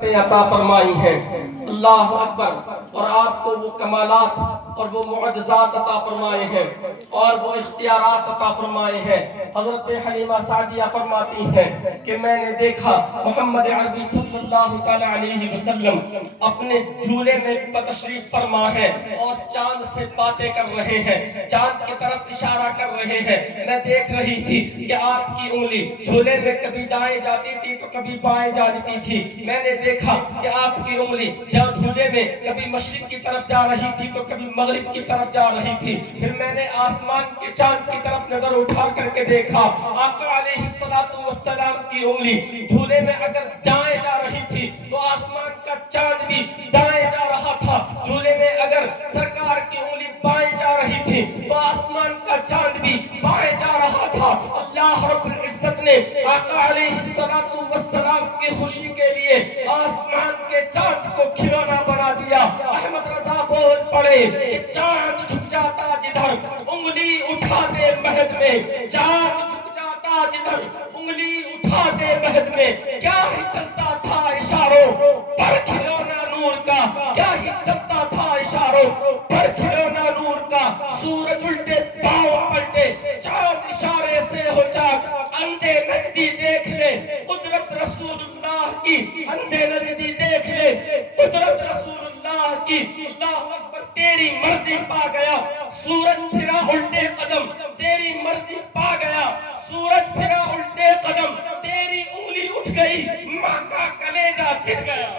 عطا فرمائی ہیں، اللہ اکبر، اور آپ کو وہ کمالات اور وہ معجزات عطا فرمائے ہیں اور وہ اختیارات عطا فرمائے ہیں۔ حضرت حلیمہ سعدیہ فرماتی ہیں کہ میں نے دیکھا محمد عربی صلی اللہ علیہ وسلم اپنے جھولے میں تشریف فرما ہے اور چاند سے باتیں کر رہے ہیں، چاند کی طرف اشارہ کر رہے ہیں۔ میں دیکھ رہی تھی کہ آپ کی انگلی جھولے میں کبھی دائیں جاتی تھی تو کبھی بائیں جاتی تھی۔ میں نے دیکھا کہ آپ کی انگلی جب جھولے میں کبھی مشرق کی طرف جا رہی تھی تو کبھی مغرب کی طرف جا رہی تھی۔ پھر میں نے آسمان کے چاند کی طرف نظر اٹھا کر کے دیکھا، آقا علیہ السلام کی انگلی جھولے میں اگر دائیں جا رہی تھی تو آسمان کا چاند بھی دائیں جا رہا تھا، جھولے میں اگر سرکار کی انگلی بائیں جا رہی تھی تو آسمان کا چاند بھی بائیں جا رہا تھا۔ اللہ رب العزت نے آقا علیہ السلام کی خوشی کے لیے آسمان کے چاند کو کھلونا بنا دیا۔ احمد رضا بول پڑے کہ چاند جھک جاتا جدھر انگلی اٹھا دے مہد میں، چاند جھک جاتا جدھر انگلی اٹھا دے مہد میں، کیا ہی چلتا تھا اشاروں پر کھلونا نور کا، کیا ہی چلتا تھا اشاروں پر کھلونا نور کا۔ سورج الٹے پاؤں پلٹے چاند اشارے سے ہو چاک، اندھے نجدی دیکھ لے قدرت رسول اللہ کی، اندھے نجدی دیکھ لے قدرت رسول اللہ کی۔ اللہ اکبر، تیری مرضی پا گیا سورج پھرا الٹے قدم، تیری مرضی پا گیا سورج پھرا الٹے قدم، تیری انگلی اٹھ گئی ماں کا کلیجہ گر گیا،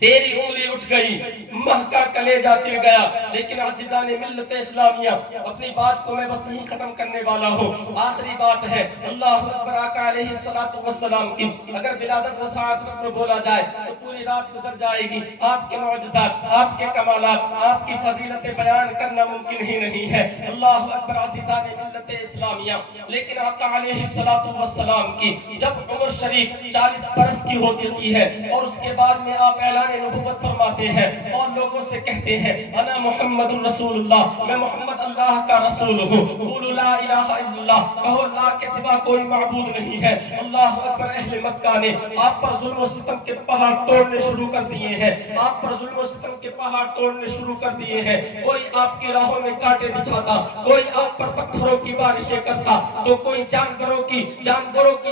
تیری انگلی اٹھ گئی ماں کا کلیجہ چر گیا۔ لیکن عزیزان ملت اسلامیہ، اپنی بات کو میں بس نہیں ختم کرنے والا ہوں، آخری بات ہے اللہ اکبر آقا علیہ السلام کی اگر ولادت و سعادت میں بولا جائے تو پوری رات گزر جائے گی، آپ کے معجزات، آپ کے کمالات، آپ کی فضیلت بیان کرنا ممکن ہی نہیں ہے۔ اللہ اکبر عزیزان ملت اسلامیہ، لیکن آقا علیہ السلام کی جب عمر شریف 40 برس کی ہو جاتی ہے اور اس کے بعد میں آپ اعلان نبوت فرماتے ہیں اور لوگوں سے کہتے ہیں انا محمد الرسول اللہ، میں محمد اللہ کا رسول ہوں، قولوا لا الہ الا اللہ، کہو اللہ کے سوا کوئی معبود نہیں ہے۔ اللہ اکبر، اہل مکہ نے آپ پر ظلم و ستم کے پہاڑ توڑنے شروع کر دیے ہیں، آپ پر ظلم و ستم کے پہاڑ توڑنے شروع کر دیے ہیں۔ کوئی آپ کی راہوں میں کانٹے بچھاتا، کوئی آپ پر پتھروں کی بارشیں کرتا، تو کوئی جانوروں کی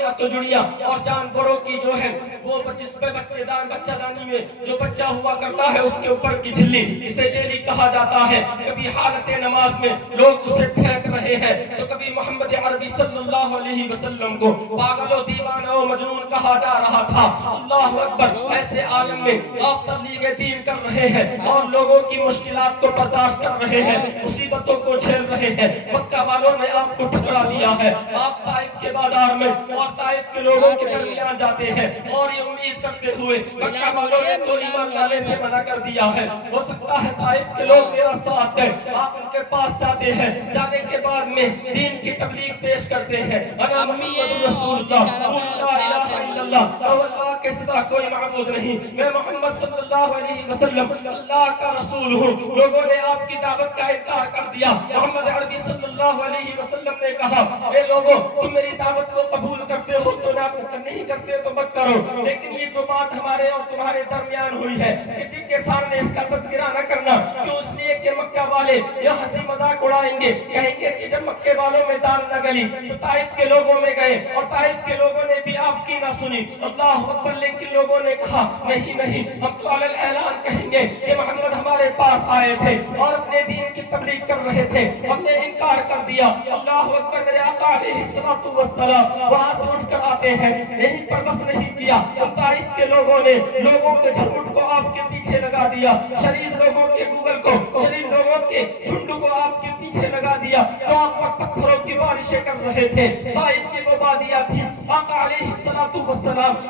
اتجڑیاں اور جانوروں کی جو ہے وہ جس پہ بچہ دانی میں جو بچہ ہوا کرتا ہے اس کے اوپر کی جھلی، اسے جیلی کہا جاتا ہے۔ کبھی حالت نماز میں لوگ اسے پھینک رہے ہیں تو کبھی محمد عربی صلی اللہ علیہ وسلم کو پاگل و دیوانہ و مجنون کہا جا رہا تھا۔ اللہ اکبر، ایسے عالم میں آپ تبلیغ دین کر رہے ہیں اور لوگوں کی مشکلات کو برداشت کر رہے ہیں، مصیبتوں کو جھیل رہے ہیں۔ مکہ والوں نے آپ کو ٹھکرا دیا ہے، آپ طائف کے بازار میں اور طائف کے لوگوں کے درمیان جاتے ہیں اور یہ امید کرتے ہوئے مکہ والوں نے تو ایمان لانے سے منع کر دیا ہے، ہو سکتا ہے طائف کے لوگ میرا ساتھ دیں۔ آپ ان کے پاس جاتے ہیں، جانے کے بعد میں دین کی تبلیغ پیش کرتے ہیں، انا محمد رسول اللہ، لا الہ الا اللہ، اللہ کے سوا کوئی معبود نہیں، میں محمد صلی اللہ علیہ وسلم اللہ کا رسول ہوں۔ لوگوں نے آپ کی دعوت کا انکار کر دیا۔ محمد عربی صلی اللہ علیہ وسلم نے کہا، اے لوگوں، تم میری دعوت کو قبول کرتے ہو تو نہ، نہیں کرتے تو مت کرو، لیکن یہ جو بات ہمارے اور تمہارے درمیان ہوئی ہے کسی کے سامنے اس کا تذکرہ نہ کرنا، کیوں؟ اس لیے کہ مکہ والے یہ ہنسی مذاق اڑائیں گے، کہیں گے کہ جب مکے والوں میں دال نہ گلی تو طائف کے لوگوں میں گئے اور طائف کے لوگوں نے بھی آپ کی نہ سنی۔ اللہ اکبر، لیکن لوگوں نے کہا نہیں نہیں، ہم تو علی الاعلان کہیں گے کہ محمد ہمارے پاس آئے تھے اور اپنے دین کی تبلیغ کر رہے تھے، ہم نے انکار کر دیا۔ اللہ اکبر، میرے آقا علیہ السلام وہاں سے اٹھ کر آتے ہیں، یہیں پر بس نہیں کیا، طائف کے لوگوں نے لوگوں کے جھنڈ کو آپ کے پیچھے لگا دیا، شریف لوگوں کے گوگل کو، شریف لوگوں کے جھنڈ کو آپ کے پیچھے لگا دیا جو آپ پر پتھروں کی بارشیں کر رہے تھے۔ طائف کی وہ وادیاں تھی، آقا علیہ السلام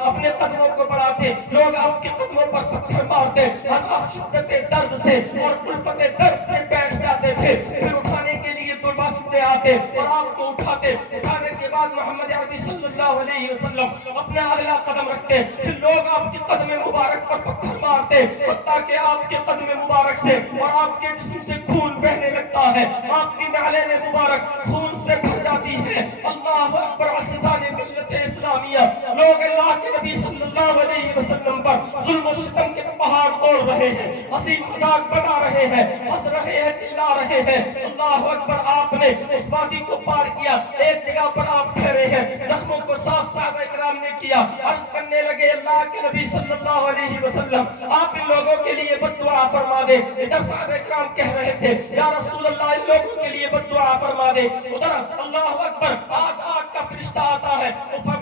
اپنے قدموں کو بڑھاتے، لوگ آپ کے قدموں پر پتھر مارتے اور آپ شدت درد سے اور الفت درد سے بیٹھ جاتے تھے، پھر اٹھانے کے لیے دو باشندے آتے اور آپ کو اٹھاتے، اٹھانے کے بعد محمد عربی صلی اللہ علیہ وسلم اپنا اگلا قدم رکھتے، پھر لوگ آپ کے قدم مبارک پر پتھر مارتے، حتیٰ کہ آپ کے قدم مبارک سے اور آپ کے جسم سے خون بہنے لگتا ہے، آپ کی نعلین مبارک خون سے بھر جاتی جاتی ہے. اللہ اکبر. عزیزان ملت اسلامیہ، لوگ اللہ کے نبی صلی اللہ علیہ وسلم پر ظلم و ستم کے پہاڑ توڑ رہے ہیں، ہنسی مذاق بنا رہے ہیں، ہنس رہے ہیں، چلا رہے ہیں. اللہ اکبر. آپ نے اس وادی کو پار کیا، ایک جگہ پر آپ ٹھہرے ہیں، زخموں کو صاف صحابہ کرام نے کیا. عرض کرنے لگے اللہ کے نبی صلی اللہ علیہ وسلم آپ ان لوگوں کے لیے بد دعا فرما دے. ادھر صحابہ کرام کہہ رہے تھے یا رسول اللہ ان لوگوں کے لیے بد دعا فرما دے. ادھر اللہ اکبر آج آگ کا فرشتہ آتا ہے،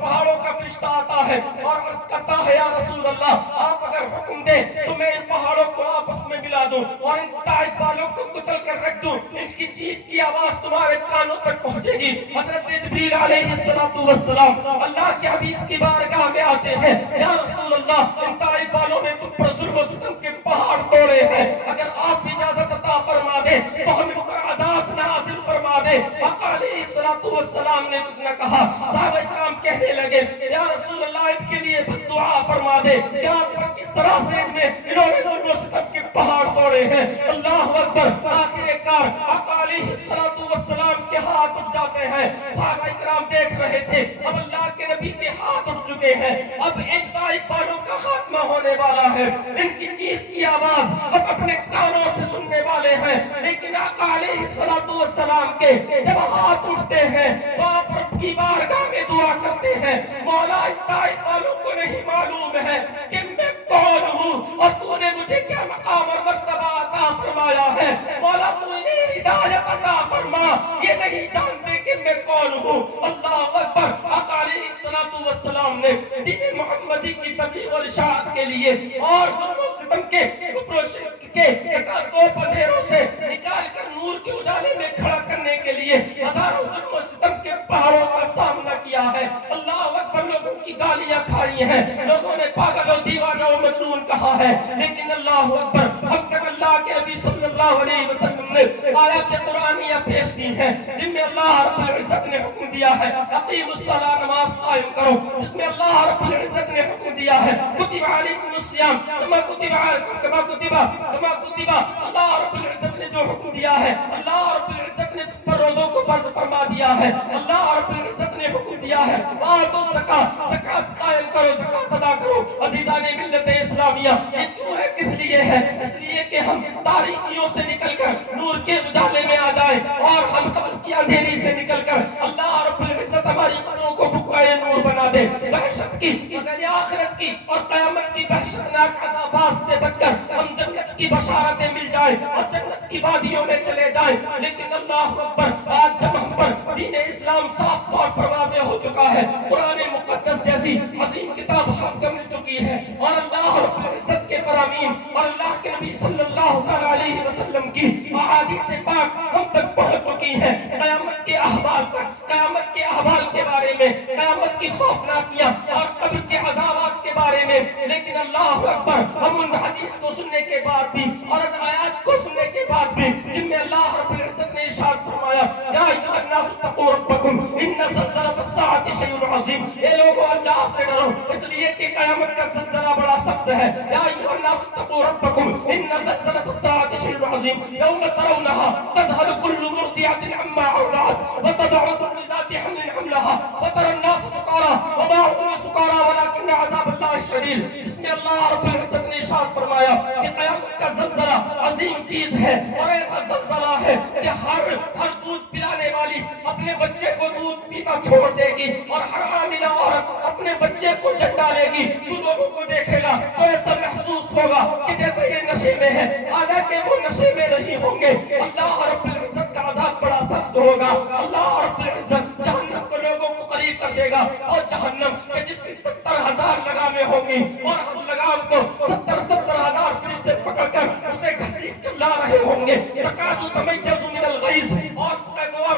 پہاڑوں کا فرشتہ آتا ہے اور عرض کرتا ہے یا رسول اللہ آپ اگر حکم دے تو میں ان پہاڑوں کو آپس میں ملا دوں اور ان طائف والوں کو کچل کر رکھ دوں. ان کی چیخ کی آواز تمہارے کانوں تک پہنچے گی. حضرت جبریل علیہ السلام اللہ کے حبیب کی بارگاہ میں آتے ہیں. یا رسول اللہ ان طائف والوں نے تم پر ظلم و ستم کے پہاڑ توڑے ہیں، اگر آپ اجازت عطا فرما دے تو ہم ان پر عذاب نازل فرما دے. آقا علیہ السلام نے کچھ نہ کہا. صحابہ کرام کہنے لگے یا رسول اللہ ان کے لیے بد دعا فرما دے. کیا پر کس طرح سے انہوں نے ظلم و ستم کے پہاڑ توڑے ہیں. اللہ اکبر. آخر کار آقا علیہ السلام کے ہاتھ اٹھ جاتے ہیں. صحابہ کرام دیکھ رہے تھے اب اللہ کے نبی کے ہاتھ اٹھ چکے ہیں، اب ان طائف والوں کا خاتمہ ہونے والا ہے. ان کی چیخ کی آواز ہم اپنے کانوں سے سننے والے ہیں. لیکن آقا علیہ السلام کے جب ہاتھ اٹھتے ہیں تو آپ رب کی بارگاہ میں دعا کرتے ہیں مولا ان طائف والوں کو نہیں معلوم ہے کہ میں کون ہوں اور تو نے مجھے کیا مقام اور مرتبہ عطا فرمایا ہے. مولا تو انہیں ہدایت عطا فرما، یہ نہیں جانتے کہ میں کون ہوں. اللہ اکبر. آقا علیہ السلام نے دین محمدی کی تبلیغ اور اشاعت کے لیے اور ظلم و ستم کے کفر و شرک کے دو پندھیروں سے نکال کر نور کے اجالے میں کھڑا کرنے کے لیے ہزاروں ظلم و ستم کے پہاڑوں کا سامنا کیا ہے. اللہ اکبر. لوگوں کی گالیاں کھائی ہیں، لوگوں نے پاگل اور دیوانہ اور مجنون کہا ہے، لیکن اللہ اکبر ہم جب اللہ کے نبی صلی اللہ علیہ وسلم نے آیات قرآنیہ پیش کی ہیں جن میں اللہ رب العزت نے حکم دیا ہے اقیموا الصلاۃ، نماز قائم کرو، جس میں اللہ رب العزت نے حکم دیا ہے کتب علیکم الصیام کما کتب اللہ رب العزت نے جو حکم دیا ہے، اللہ رب العزت نے پر روزوں کو فرض فرما دیا ہے، اللہ رب العزت نے حکم دیا ہے آتوا الزکاۃ، زکات قائم کرو، زکات ادا کرو. عزیزان ملت اسلامیہ یہ کیوں ہے، کس لیے ہے؟ اس لیے کہ ہم تاریکیوں سے نکل کر نور کے اجالے میں آ جائیں اور ہم قبر کی اندھیری سے نکل کر اللہ رب العزت ہماری قبروں کو بقعۂ نور بنا دے. وحشت کی غیر آخرت کی اور قیامت کی وحشتناک عذابات سے بچ کر ہم جنت کی بشارتیں مل جائیں اور جنت کی وادیوں میں چلے جائیں. لیکن اللہ اکبر آج جب ہم پر دین اسلام صاف طور پر واضح ہو چکا ہے، قرآن مقدس جیسی عظیم کتاب ہم کو مل چکی ہے اور اللہ رب العزت کے فرامین اور اللہ کے نبی صلی اللہ علیہ وسلم کی احادیث پاک ہم تک پہنچ چکی ہیں قیامت کے احوال تک، قیامت کے احوال کے بارے میں، قیامت کی خوفناکیاں اور قبر کے عذابات کے بارے میں. لیکن اللہ اکبر ہم ان حدیث کو سننے کے بعد بھی اور ان آیات کو سننے کے بعد بھی جن میں اللہ رب العزت نے ارشاد فرمایا یا ایھا الناس اتقوا ربکم ان زلزلۃ الساعۃ شیء عظیم، اے لوگو اللہ سے ڈرو اس لیے کہ قیامت کا زلزلہ بڑا سخت ہے. یا ایھا الناس اتقوا ربکم ان زلزلۃ الساعۃ شیء عظیم یوم ترونها تذهل كل مرضعة عما ارضعت وتضع كل ذات حمل حملها وترى الناس سكارى وما هم سكارى ولكن عذاب الله شديد. جس میں اللہ رب العزت نے ارشاد فرمایا کہ قیامت کا زلزلہ عظیم چیز ہے اور ایسا زلزلہ ہے کہ ہر دودھ پلانے والی اپنے بچے کو دودھ پیتا چھوڑ دے گی اور ہر حاملہ عورت اپنے بچے کو جن ڈالے گی. تو لوگوں کو دیکھے گا تو ایسا محسوس ہوگا کہ جیسے یہ نشے میں ہے، حالانکہ وہ نشے میں نہیں ہوں گے. اللہ رب العزت کا عذاب بڑا سخت ہوگا. اللہ رب العزت جہنم کو لوگوں کو قریب کر دے گا اور جہنم کہ جس کی 70,000 لگامیں ہوں گی اور ہر لگام کو 70,000 فرشتے پکڑ کر اسے گھسیٹ کر لا رہے ہوں گے. تکاد تمیز من الغیظ، اور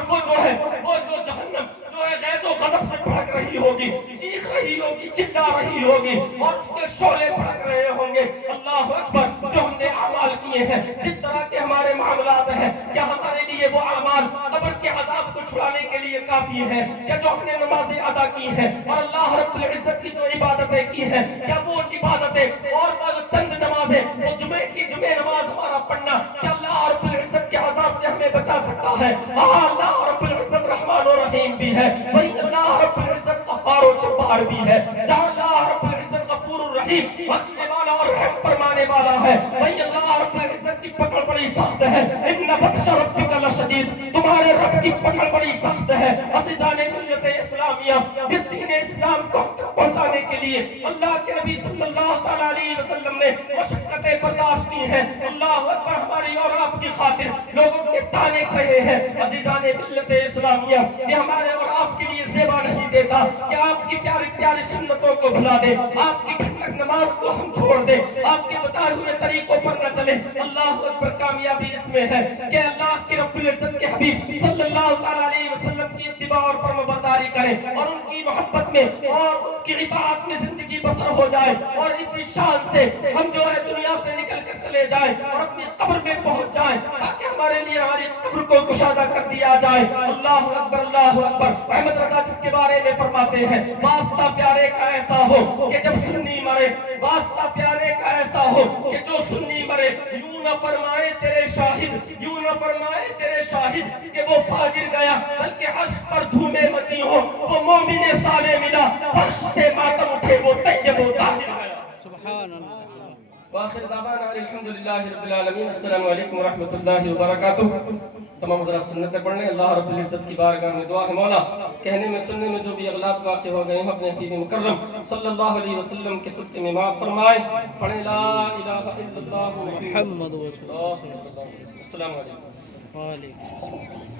وہ جو ہے وہ جو جہنم جو ہے غیظ و غضب سے بھڑک رہی ہوگی، چیخ رہی ہوگی، چلا رہی ہوگی اور اس کے شعلے بھڑک رہے ہوں گے. اللہ اکبر. جو ہم نے اعمال کیے ہیں، جس طرح کے ہمارے معاملات ہیں، کیا ہمارے لیے وہ اعمال قبر کے عذاب کو چھڑانے کے لیے کافی ہے؟ کیا جو ہم نے نمازیں ادا کی ہیں اور اللہ رب العزت کی جو عبادتیں کی ہیں، کیا وہ عبادتیں اور چند نمازیں، وہ جمعے کی جمعے نماز ہمارا پڑھنا، کیا اللہ رب العزت کے عذاب سے ہمیں بچا سکتا ہے؟ اللہ رب العزت رحمان و رحیم عربی ہے، جہاں اللہ رب العزت غفور الرحیم بخشنے والا اور رحم فرمانے والا ہے، وہی اللہ رب العزت کی پکڑ بڑی سخت ہے۔ ان بطش ربک لشدید، تمہارے رب کی پکڑ بڑی سخت ہے۔ عزیزان ملت اسلامیہ، جس دین اسلام کو پہنچانے کے لیے اللہ کے نبی صلی اللہ تعالیٰ علیہ وسلم نے مشقتیں برداشت کی ہیں، اللہ اکبر، ہماری اور آپ کی خاطر لوگوں کے تانے کھڑے ہیں۔ عزیزان ملت اسلامیہ، یہ ہمارے اور آپ کے لیے زیبا نہیں دیتا کہ آپ کی پیاری پیاری سنتوں کو بھلا دے، آپ کی ٹھنڈک نماز کو ہم چھوڑ دیں، آپ کے بتائے ہوئے طریقوں پر نہ چلیں۔ اللہ اکبر، کامیابی اس میں ہے کہ اللہ کے رب العزت کے حبیب صلی اللہ تعالیٰ علیہ وسلم کی اتباع اور فرمانبرداری کریں اور ان کی محبت میں اور ان کی اطاعت میں زندگی بسر ہو جائے، اور اسی شان سے ہم جو ہے دنیا سے نکل کر چلے جائیں اور اپنی قبر میں پہنچ جائیں، تاکہ ہمارے لیے ہماری قبر کو کشادہ کر دیا جائے۔ اللہ اکبر، اللہ اکبر۔ احمد رضا جس کے بارے میں فرماتے ہیں، واسطہ پیارے کا ایسا ہو کہ جب سنی مرے، واسطہ پیارے کا ایسا ہو کہ جو سنی مرے، یوں نہ فرمائے تیرے شاہد، یوں نہ فرمائے تیرے شاہد کہ وہ فاجر گیا، بلکہ عرش پر دھومے مچی ہو وہ مومن صالح ملا، فرش سے ماتم اٹھے وہ طیب و طاہر گیا۔ سبحان اللہ۔ وآخر دعوانا الحمدللہ رب العالمین۔ السلام علیکم ورحمۃ اللہ وبرکاتہ۔ تمام حضرات سنتیں پڑھنے، اللہ رب العزت کی بارگاہ میں دعا ہے مولا کہنے میں سننے میں جو بھی اغلاط واقع ہو گئے ہیں اپنے حبیب مکرم صلی اللہ علیہ وسلم کے صدقے میں معاف فرمائے۔ پڑھیں لا الہ الا اللہ محمد رسول اللہ۔ السلام علیکم۔ وعلیکم السلام۔